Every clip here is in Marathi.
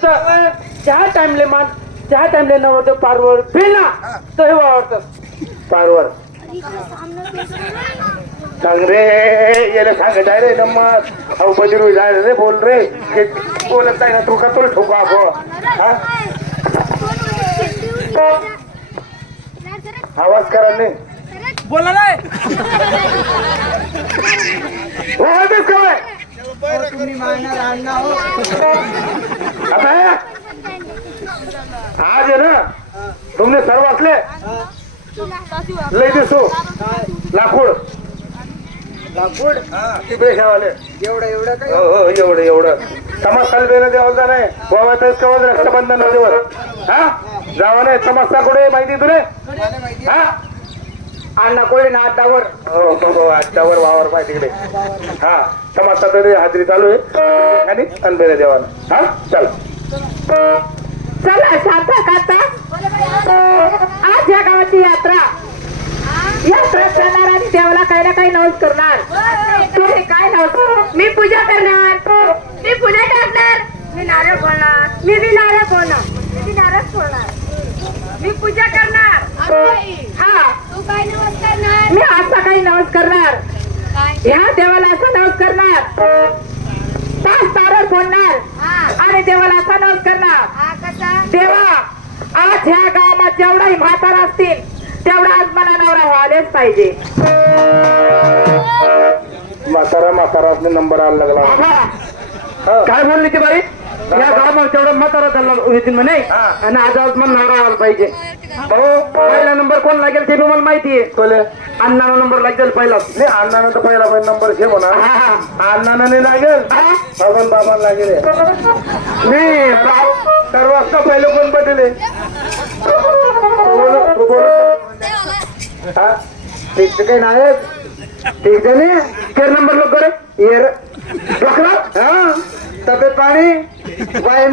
त्या टाइमले मान त्या टाइमले नव्हतं पारवर फिर ना तर हे आवडतं पारवर. सांग रे याला सांग रे नम्मत. अहो बजरू जाय रे बोल रे. हे बोलत आहे ना तू का तुला ठोका हा? आवाज करा नाही बोला नाही आज आहे ना? तुमने सर्व असले? लय दिसतो लाकूड. लाकूड? एवढं एवढं काय? हो हो एवढं एवढं. समाज चालवेला देवाचा नाही गोवातच कवच रक्षाबंधन नदीवर. हा? जावा नाही. समजता कुठे माहिती तुले? हा? अण्णा कोळी ना आटावर हो हो हो आजच्यावर वावर पाय तिकडे हा समजता तरी हाजरी चालू आहे. आणि अनबेला देवाला. हा? चल. चला शांता काता आज या गावाची यात्रा. यात्रा करणार आणि देवाला काही ना काही नवस करणार. तुम्ही काय नवस? मी पूजा करणार. मी पूजा करणार. मी नारळ बोलणार मी बी नारळ बोलणार मी नारळ बोलणार मी पूजा करणार. हा. तू काय नवस करणार? मी असा काही नवस करणार. ह्या देवाला असा नवस करणार. पाच तारळ आणि देवाला असा नवस करणार. हा देवा आज ह्या गावात जेवढाही म्हातारा असतील तेवढा आज मला नवरा व्हायलाच पाहिजे. म्हातारा म्हातारा आपले नंबर आला लागला. काय बोलली ती बाई? गावात तेवढा म्हातारा चालला येतील म्हणे. आणि आज आज मला नवरा आला पाहिजे. भाऊ पहिला नंबर कोण लागेल ते बी मला माहिती आहे. अण्णा नंबर लागेल पहिला. नाही अण्णानं तर पहिला पहिला नंबर घे म्हणा. अण्णानं नाही लागेल? बाबन बाबा लागेल नाही तर वाजता पहिले कोण पटेल काही नाही. ठीक आहे ना केर नंबर लोक करे. येर. हा? तब्येत पाणी? काही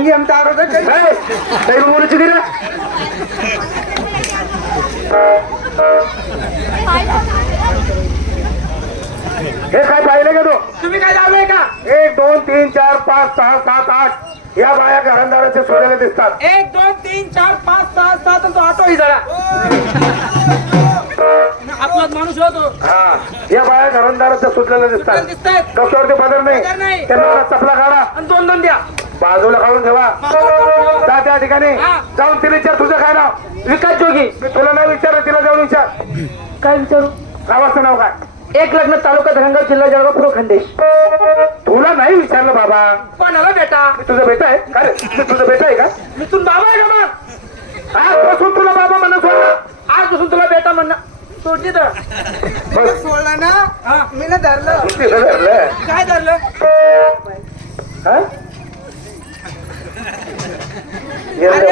हे काय पाहिलं का तू तुम्ही काय लावलंय का एक दोन तीन चार पाच सहा सात आठ. या बाया घरंदाराचे सुधारे दिसतात. एक दोन तीन चार पाच सहा सात तो ऑटो ही जरा. आपलाच माणूस होतो. हा. या बाया घरंदाराचे सुटलेले दिसतात. पदर नाही. नाही. त्यांना चपला काढा. आणि दोन दोन द्या. बाजूला काढून ठेवा. जा त्या ठिकाणी. जाऊन तिला विचार तुझं काय नाव? विकास जोगी. मी तुला नाही विचार तिला जाऊन विचार. काय विचारू? गावाचं नाव काय? एक लग्न तालुका धरणगाव जिल्हा जळगाव पूर्व खंडेश. तुला नाही विचारलं बाबा. कोणाला बेटा? मी तुझं बेटा आहे. का रे? मी तुझं बेटा आहे का? मी तुम बाबा आहे का मग? आजपासून तुला बाबा म्हणत सोडलं आजपासून तुला बेटा म्हणणं. सोडली तर बस. सोडला ना? हा. मी ना धरलं. तिथं धरलं काय झालं हा? Bien,